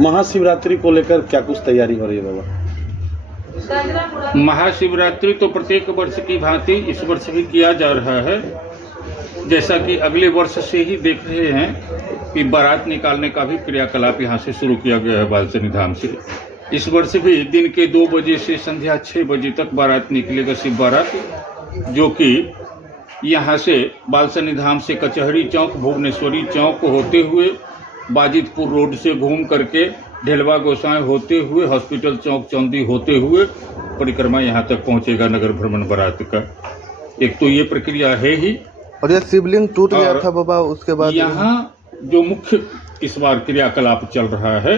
महाशिवरात्रि को लेकर क्या कुछ तैयारी हो रही है बाबा? महाशिवरात्रि तो प्रत्येक वर्ष की भांति इस वर्ष भी किया जा रहा है। जैसा कि अगले वर्ष से ही देख रहे हैं कि बारात निकालने का भी क्रियाकलाप यहाँ से शुरू किया गया है बालसनी धाम से। इस वर्ष भी दिन के 2 बजे से संध्या 6 बजे तक बारात निकलेगा, शिव बारात, जो कि यहाँ से बालसनी धाम से कचहरी चौक, भुवनेश्वरी चौक होते हुए बाजितपुर रोड से घूम करके ढेलवा गोसाई होते हुए हॉस्पिटल चौक चौंदी होते हुए परिक्रमा यहाँ तक पहुँचेगा नगर भ्रमण बारात का। एक तो ये प्रक्रिया है ही, और यह शिवलिंग टूट गया था बाबा, उसके बाद यहाँ जो मुख्य इस बार क्रियाकलाप चल रहा है,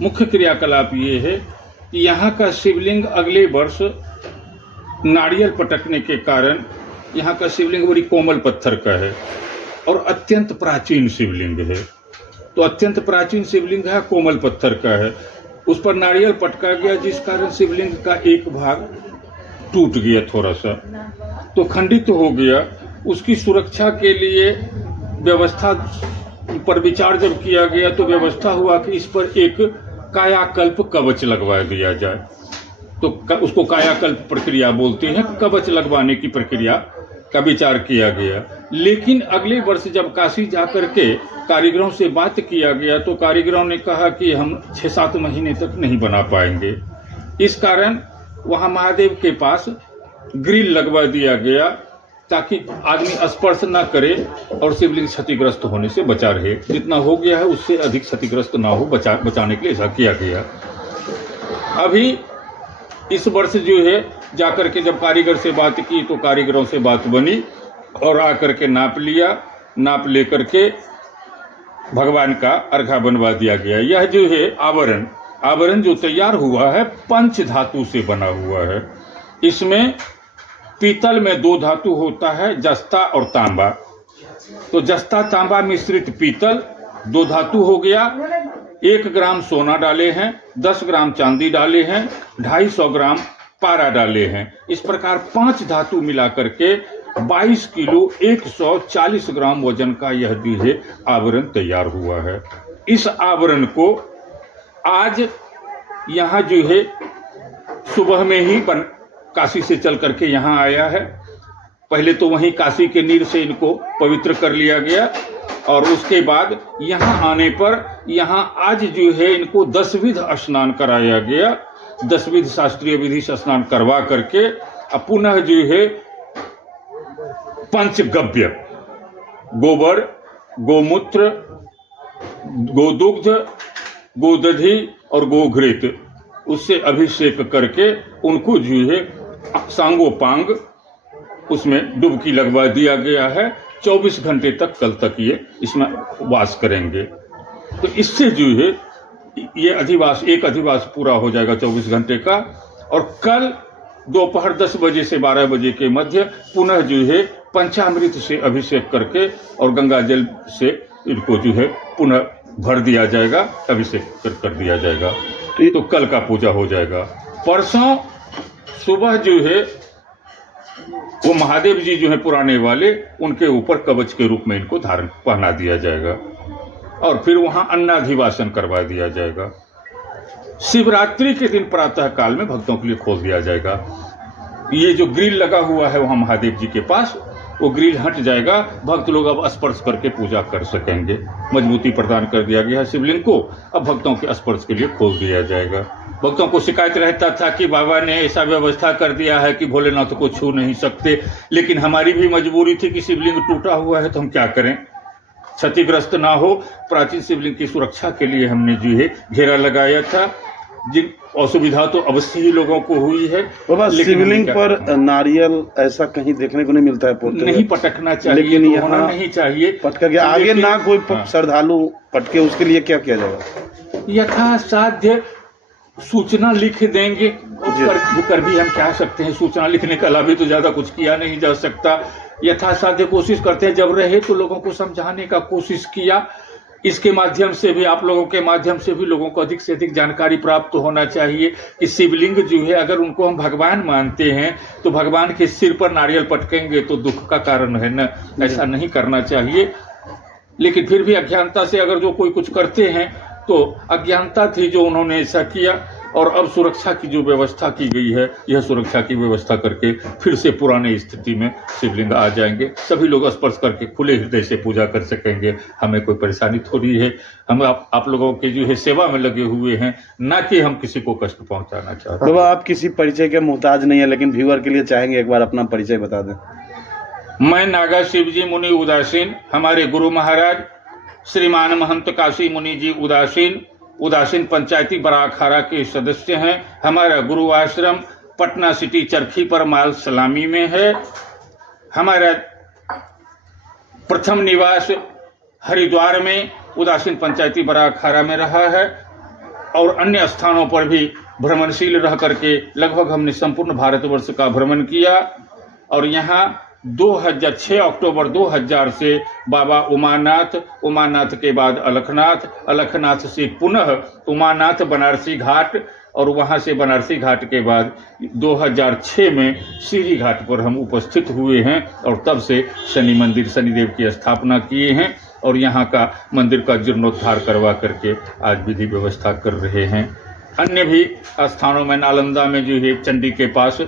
मुख्य क्रियाकलाप ये है कि यहाँ का शिवलिंग अगले वर्ष नारियल पटकने के कारण यहाँ का शिवलिंग बड़ी कोमल पत्थर का है और अत्यंत प्राचीन शिवलिंग है। तो अत्यंत प्राचीन शिवलिंग है, कोमल पत्थर का है, उस पर नारियल पटका गया जिस कारण शिवलिंग का एक भाग टूट गया, थोड़ा सा तो खंडित हो गया। उसकी सुरक्षा के लिए व्यवस्था पर विचार जब किया गया तो व्यवस्था हुआ कि इस पर एक कायाकल्प कवच लगवा दिया जाए। तो उसको कायाकल्प प्रक्रिया बोलते हैं, कवच लगवाने की प्रक्रिया का विचार किया गया। लेकिन अगले वर्ष जब काशी जाकर के कारीगरों से बात किया गया तो कारीगरों ने कहा कि हम 6-7 महीने तक नहीं बना पाएंगे। इस कारण वहाँ महादेव के पास ग्रिल लगवा दिया गया ताकि आदमी स्पर्श न करे और शिवलिंग क्षतिग्रस्त होने से बचा रहे। जितना हो गया है उससे अधिक क्षतिग्रस्त ना हो, बचाने के लिए ऐसा किया गया। अभी इस वर्ष जो है जाकर के जब कारीगर से बात की तो कारीगरों से बात बनी और आकर के नाप लिया, नाप लेकर के भगवान का अर्घा बनवा दिया गया। यह जो है आवरण जो तैयार हुआ है पंच धातु से बना हुआ है। इसमें पीतल में 2 धातु होता है, जस्ता और तांबा। तो जस्ता तांबा मिश्रित पीतल 2 धातु हो गया। 1 ग्राम सोना डाले हैं, 10 ग्राम चांदी डाले हैं, 250 ग्राम पारा डाले हैं। इस प्रकार 5 धातु मिला करके 22 किलो 140 ग्राम वजन का यह जो है आवरण तैयार हुआ है। इस आवरण को आज यहाँ जो है सुबह में ही काशी से चल करके यहाँ आया है। पहले तो वहीं काशी के नीर से इनको पवित्र कर लिया गया और उसके बाद यहाँ आने पर यहाँ आज जो है इनको 10 विध स्नान कराया गया। 10 विध शास्त्रीय विधि से स्नान करवा करके पुनः जो है पंचगव्य गोबर, गोमूत्र, गोदुग्ध, गोदधि और गोघृत उससे अभिषेक करके उनको जो है सांगोपांग उसमें डुबकी लगवा दिया गया है। 24 घंटे तक कल तक ये इसमें वास करेंगे। तो इससे जो है ये एक अधिवास पूरा हो जाएगा 24 घंटे का। और कल दोपहर 10 बजे से 12 बजे के मध्य पुनः जो है पंचामृत से अभिषेक करके और गंगा जल से इनको जो है पुनः भर दिया जाएगा, अभिषेक कर दिया जाएगा। तो कल का पूजा हो जाएगा। परसों सुबह जो है वो महादेव जी जो है पुराने वाले, उनके ऊपर कवच के रूप में इनको धारण पहना दिया जाएगा और फिर वहां अन्नाधिवासन करवा दिया जाएगा। शिवरात्रि के दिन प्रातः काल में भक्तों के लिए खोल दिया जाएगा। ये जो ग्रिल लगा हुआ है वहां महादेव जी के पास, वो ग्रिल हट जाएगा। भक्त लोग अब स्पर्श करके पूजा कर सकेंगे। मजबूती प्रदान कर दिया गया है शिवलिंग को। अब भक्तों के स्पर्श के लिए खोल दिया जाएगा। भक्तों को शिकायत रहता था कि बाबा ने ऐसा व्यवस्था कर दिया है कि भोलेनाथ को छू नहीं सकते, लेकिन हमारी भी मजबूरी थी कि शिवलिंग टूटा हुआ है तो हम क्या करें, क्षतिग्रस्त ना हो। प्राचीन शिवलिंग की सुरक्षा के लिए हमने जो है घेरा लगाया था। जिन असुविधा तो अवश्य ही लोगों को हुई है। बाबा शिवलिंग पर नारियल ऐसा कहीं देखने को नहीं मिलता है, नहीं पटकना चाहिए, लेकिन यहाँ नहीं चाहिए पटका गया। आगे ना कोई श्रद्धालु पटके, उसके लिए क्या किया जाएगा? यथासाध्य सूचना लिख देंगे, कर भी हम क्या सकते हैं। सूचना लिखने के अलावा तो ज्यादा कुछ किया नहीं जा सकता। यथासाध्य कोशिश करते हैं, जब रहे तो लोगों को समझाने का कोशिश किया। इसके माध्यम से भी, आप लोगों के माध्यम से भी लोगों को अधिक से अधिक जानकारी प्राप्त होना चाहिए कि शिवलिंग जो है अगर उनको हम भगवान मानते हैं तो भगवान के सिर पर नारियल पटकेंगे तो दुख का कारण है न, ऐसा नहीं करना चाहिए। लेकिन फिर भी अज्ञानता से अगर जो कोई कुछ करते हैं तो अज्ञानता थी जो उन्होंने ऐसा किया। और अब सुरक्षा की जो व्यवस्था की गई है, यह सुरक्षा की व्यवस्था करके फिर से पुराने स्थिति में शिवलिंग आ जाएंगे। सभी लोग स्पर्श करके खुले हृदय से पूजा कर सकेंगे। हमें कोई परेशानी थोड़ी है। हम आप लोगों के जो है सेवा में लगे हुए हैं, ना कि हम किसी को कष्ट पहुंचाना चाहते हैं। बाबा आप किसी परिचय के मोहताज नहीं है, लेकिन व्यूअर के लिए चाहेंगे एक बार अपना परिचय बता दें। मैं नागा शिवजी मुनि उदासीन, हमारे गुरु महाराज श्रीमान महंत काशी मुनि जी उदासीन पंचायती बड़ा अखाड़ा के सदस्य हैं। हमारा गुरु आश्रम पटना सिटी चरखी पर माल सलामी में है। हमारा प्रथम निवास हरिद्वार में उदासीन पंचायती बड़ा अखाड़ा में रहा है और अन्य स्थानों पर भी भ्रमणशील रह करके लगभग हमने संपूर्ण भारतवर्ष का भ्रमण किया। और यहाँ 2006 अक्टूबर 2000 से बाबा उमानाथ के बाद अलखनाथ से पुनः उमानाथ बनारसी घाट, और वहाँ से बनारसी घाट के बाद 2006 में सीढ़ी घाट पर हम उपस्थित हुए हैं और तब से शनि मंदिर शनिदेव की स्थापना किए हैं और यहाँ का मंदिर का जीर्णोद्धार करवा करके आज विधि व्यवस्था कर रहे हैं। अन्य भी स्थानों में नालंदा में जो है चंडी के पास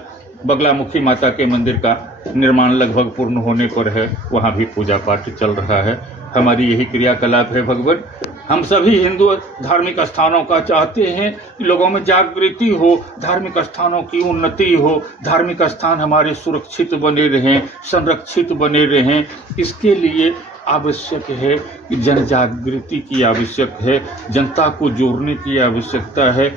बगलामुखी माता के मंदिर का निर्माण लगभग पूर्ण होने पर है, वहाँ भी पूजा पाठ चल रहा है। हमारी यही क्रियाकलाप है भगवान। हम सभी हिंदू धार्मिक स्थानों का चाहते हैं कि लोगों में जागृति हो, धार्मिक स्थानों की उन्नति हो, धार्मिक स्थान हमारे सुरक्षित बने रहें, संरक्षित बने रहें। इसके लिए आवश्यक है कि जन जागृति की आवश्यक है, जनता को जोड़ने की आवश्यकता है,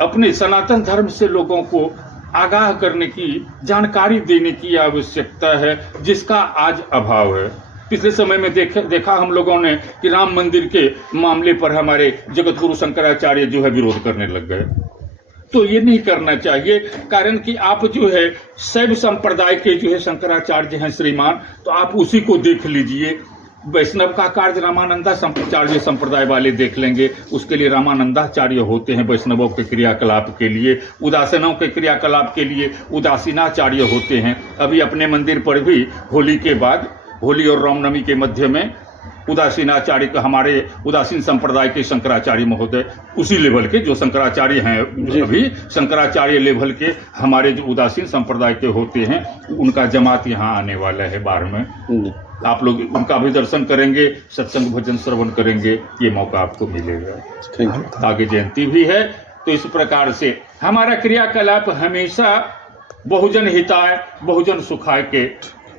अपने सनातन धर्म से लोगों को आगाह करने की, जानकारी देने की आवश्यकता है, जिसका आज अभाव है। पिछले समय में देखा हम लोगों ने कि राम मंदिर के मामले पर हमारे जगत गुरु शंकराचार्य जो है विरोध करने लग गए। तो ये नहीं करना चाहिए, कारण कि आप जो है शैव संप्रदाय के जो है शंकराचार्य हैं श्रीमान, तो आप उसी को देख लीजिए। वैष्णव का कार्य रामानंदाचार्य संप्रदाय वाले देख लेंगे, उसके लिए रामानंदाचार्य होते हैं वैष्णवों के क्रियाकलाप के लिए, उदासीनों के क्रियाकलाप के लिए उदासीनाचार्य होते हैं। अभी अपने मंदिर पर भी होली के बाद, होली और रामनवमी के मध्य में उदासीनाचार्य का, हमारे उदासीन संप्रदाय के शंकराचार्य महोदय, उसी लेवल के जो शंकराचार्य हैं अभी शंकराचार्य लेवल के हमारे जो उदासीन संप्रदाय के होते हैं, उनका जमात यहाँ आने वाला है बाढ़ में। आप लोग उनका भी दर्शन करेंगे, सत्संग भजन श्रवण करेंगे, ये मौका आपको मिलेगा। आगे जयंती भी है। तो इस प्रकार से हमारा क्रियाकलाप हमेशा बहुजन हिताय बहुजन सुखाय के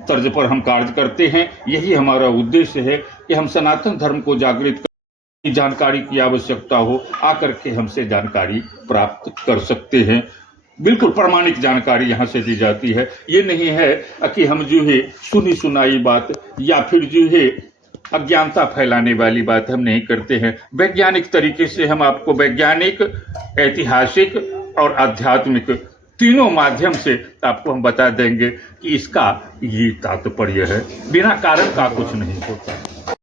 तर्ज पर हम कार्य करते हैं। यही हमारा उद्देश्य है कि हम सनातन धर्म को जागृत की जानकारी की आवश्यकता हो, आकर के हमसे जानकारी प्राप्त कर सकते हैं। बिल्कुल प्रामाणिक जानकारी यहाँ से दी जाती है। ये नहीं है कि हम जो है सुनी सुनाई बात या फिर जो है अज्ञानता फैलाने वाली बात हम नहीं करते हैं। वैज्ञानिक तरीके से हम आपको वैज्ञानिक, ऐतिहासिक और आध्यात्मिक तीनों माध्यम से आपको हम बता देंगे कि इसका ये तात्पर्य है। बिना कारण का कुछ नहीं होता।